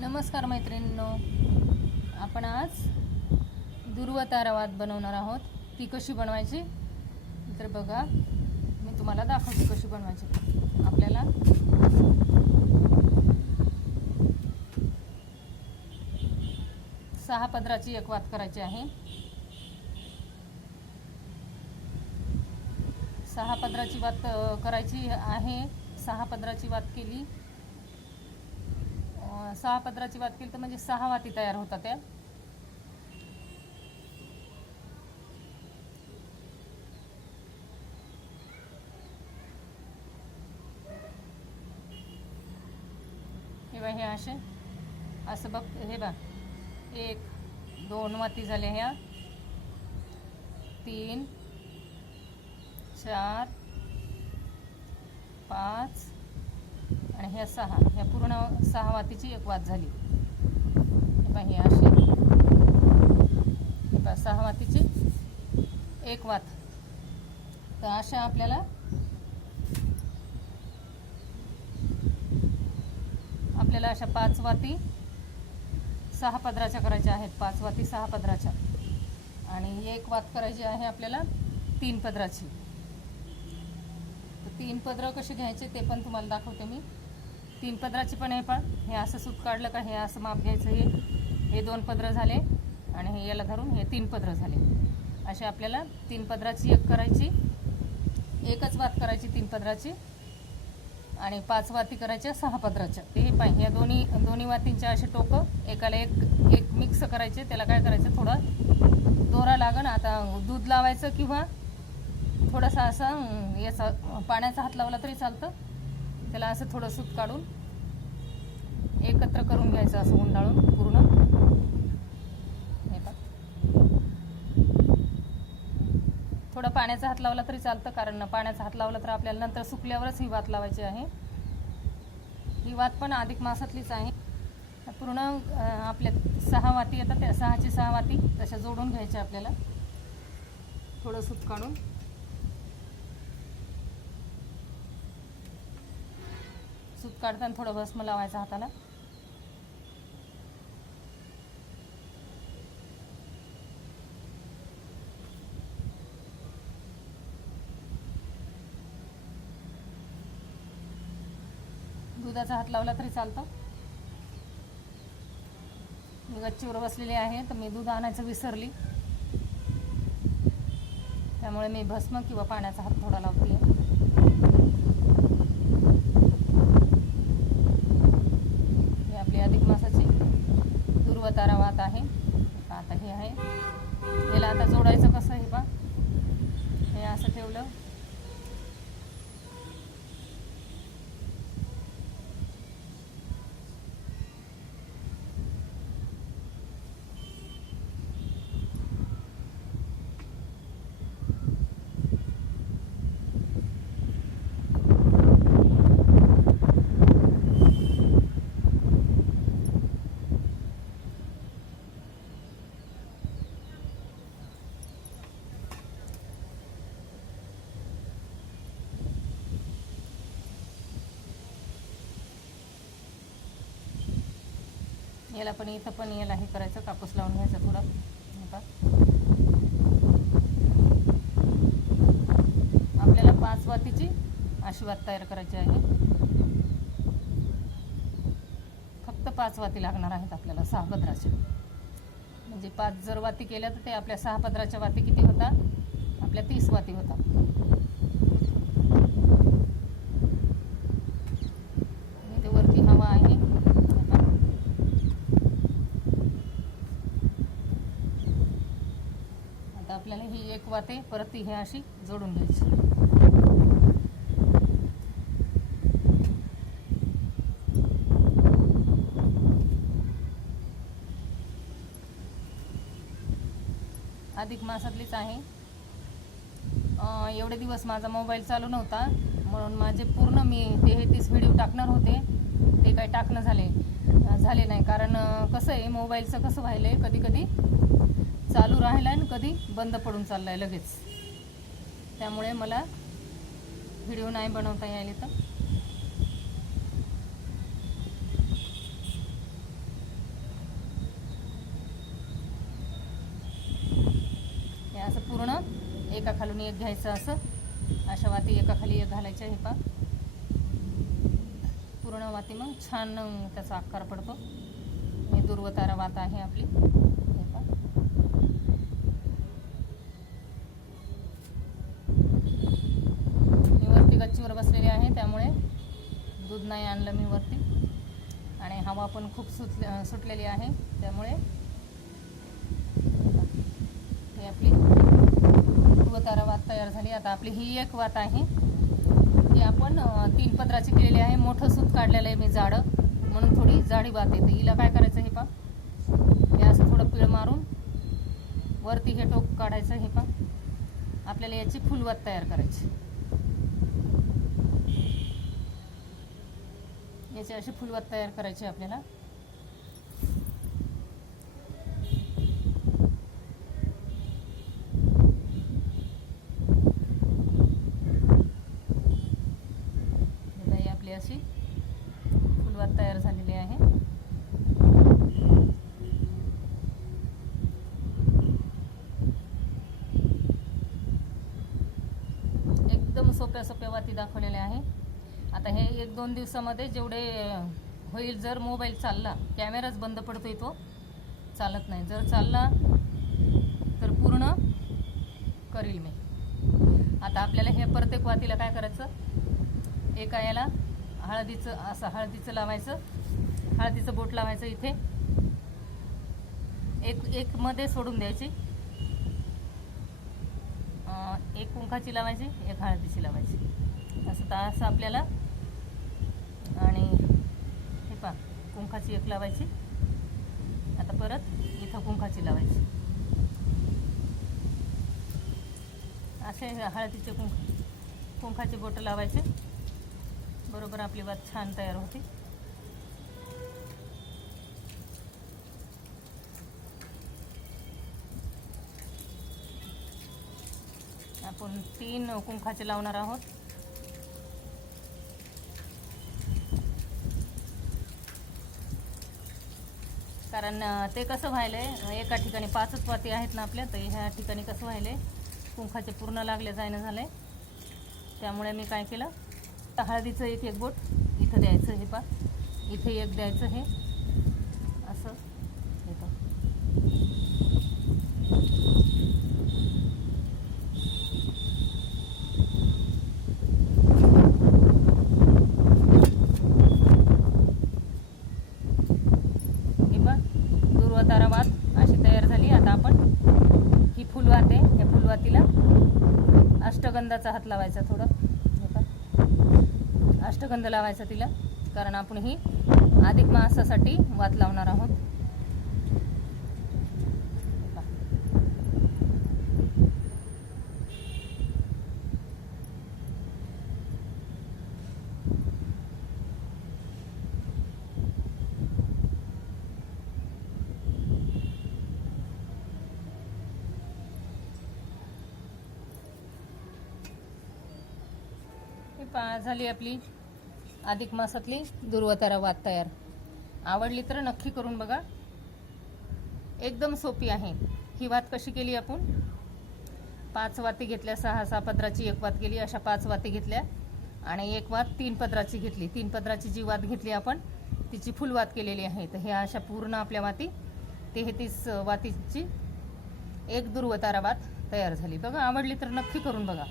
नमस्कार मैत्रिणींनो, आपण आज दुर्वा तारावात बनवणार आहोत. ती कशी बनवायची तर बघा, मी तुम्हाला दाखवते कशी बनवायची. आपल्याला सहा पदराची एक वात करायची आहे. सहा पदराची वात करायची आहे. सहा पदराची वात केली, सहा पदराची वात केली तर म्हणजे सहा वाती तयार होतात. त्या हे असे असं बघ, हे बघ, एक दोन वाती झाल्या, ह्या तीन चार पाच आणि ह्या सहा, ह्या पूर्ण सहा वातीची एक वात झाली. हे अशी सहा वातीची एक वात. तर अशा आपल्याला अशा पाच वाती सहा पदराच्या करायच्या आहेत. पाच वाती सहा पदराच्या आणि एक वात करायची आहे आपल्याला तीन पदराची. तर तीन पदरं कसे घ्यायचे ते पण तुम्हाला दाखवते मी. तीन पदराची पण हे असं सूत काढलं का हे असं माप घ्यायचं. हे दोन पदरं झाले आणि हे याला धरून हे तीन पदरं झाले. असे आपल्याला तीन पदराची एक करायची, एकच वात करायची तीन पदराची आणि पाच वाती करायच्या सहा पदराच्या. हे पाहिजे या दोन्ही वातींच्या असे टोकं एकाला एक मिक्स करायचे. त्याला काय करायचं, थोडा दोरा लागण. आता दूध लावायचं किंवा थोडासा असा याचा पाण्याचा हात लावला तरी चालतं. त्याला असं थोडं सूत काढून एकत्र करून घ्यायचं, असं गुंडाळून पूर्ण. हे बघ, थोडा पाण्याचा हात लावला तरी चालतं, कारण पाण्याचा हात लावला तर आपल्याला नंतर सुकल्यावरच ही वात लावायची आहे. ही वात पण अधिक मासातलीच आहे. पूर्ण आपल्या सहा वाती येतात, त्या सहाची सहा वाती तशा जोडून घ्यायच्या आपल्याला. थोडं सूत काढून सूत काढताना थोडं भस्म लावायचं हाताला. दुधाचा हात लावला तरी चालतं. मी गच्चीवर बसलेली आहे तर मी दूध आणायचं विसरली, त्यामुळे मी भस्म किंवा पाण्याचा हात थोडा लावते. ही आपली अधिक मासाची दुर्वा तारावात आहे. आता हे आहे, याला आता जोडायचं कसं, हे पहा, हे असं ठेवलं. याला पण इथं पण याला हे करायचं, कापूस लावून घ्यायचा थोडा. आपल्याला पाच वातीची अशी वात तयार करायची आहे. फक्त पाच वाती लागणार आहेत आपल्याला सहा पदराच्या. म्हणजे पाच जर वाती केल्या तर ते आपल्या सहा पदराच्या वाती किती होतात, आपल्या 30 वाती होतात. इथे वरती हवा आहे. आपल्याला ही एक वाते परत ही अशी जोडून घ्यायची. अधिक मासातलीच आहे. एवढे दिवस माझा मोबाईल चालू नव्हता म्हणून माझे पूर्ण मी 33 व्हिडिओ टाकणार होते, ते काही टाकणं झाले नाही. कारण कसं आहे, मोबाईलचं कसं व्हायलंय, कधी कधी चालू राहिला आणि कधी बंद पडून चाललाय लगेच. त्यामुळे मला व्हिडिओ नाही बनवता यायले. तर पूर्ण एका खालून एक घ्यायचं, अशा वाती एका खाली एक घालायच्या. हे पहा पूर्ण वाती, मग छान त्याचा आकार पडतो. हे दुर्वतारा वात आहे आपली. हे पहा मी वरती गच्चीवर बसलेली आहे, त्यामुळे दूध नाही आणलं मी वरती, आणि हवा पण खूप सुटलेली आहे, त्यामुळे ही आपली दुर्वतारा वात तयार झाली. आता आपली ही एक वात आहे, ही आपण 3 पदराची केलेली आहे. मोठं सूत काढलेलं आहे मी जाडं, म्हणून थोडी जाडी वात येते. हिला काय करायचं, हे पहा हे असं थोडं पीळ मारून वरती हे टोक काढायचं. हे पहा आपल्याला याची फुलवात तयार करायची. याची अशी फुलवात तयार करायची आपल्याला. आपली अशी फुलवात तयार झालेली आहे. एकदम सोप्या वाती दाखवलेल्या आहे. आता हे 1-2 दिवसामध्ये जेवढे होईल, जर मोबाईल चालला, कॅमेराच बंद पडतोय, तो चालत नाही. जर चालला तर पूर्ण करील मी. आता आपल्याला हे प्रत्येक वातीला काय करायचं, एका याला हळदीचं लावायचं, हळदीचं बोट लावायचं. इथे एक मध्ये सोडून द्यायची, एक कुंकाची लावायची, एक हळदीची लावायची, असं आपल्याला. आणि हे पहा कुंकाची एक लावायची. आता परत इथं कुंकाची लावायची. असे हळदीचे कुंकाची बोटं लावायचे. बरोबर आपली वात छान तयार होते. आपण 3 कुंकाचे लावणार आहोत. कारण ते कसं व्हायलंय, एका ठिकाणी 5च वाती आहेत ना आपल्या, तर ह्या ठिकाणी कसं व्हायलंय, कुंकाचे पूर्ण लागले जायनं झालंय. त्यामुळे मी काय केलं, हळदीचं एक बोट इथं द्यायचं. हे पहा इथे एक द्यायचं, हे असं. हे पहा दुर्वतारा वात अशी तयार झाली. आता आपण ही फुलवात आहे, या फुलवातीला अष्टगंधाचा हात लावायचा. थोडं अष्टगंध लावायचा तिला, कारण आपण ही अधिक मासासाठी वात लावणार आहोत. झाली आपली अधिक मासातली दुर्वतारा वात तयार. आवडली तर नक्की करून बघा. एकदम सोपी आहे. ही वात कशी केली आपण, 5 वाती घेतल्या, 6 पदराची एक वात केली, अशा 5 वाती घेतल्या, आणि एक वात 3 पदराची घेतली. 3 पदराची जी वात घेतली आपण, तिची फुलवात केलेली आहे. तर हे अशा पूर्ण आपल्या वाती 33 वातीची एक दुर्वतारा वात तयार झाली. बघा, आवडली तर नक्की करून बघा.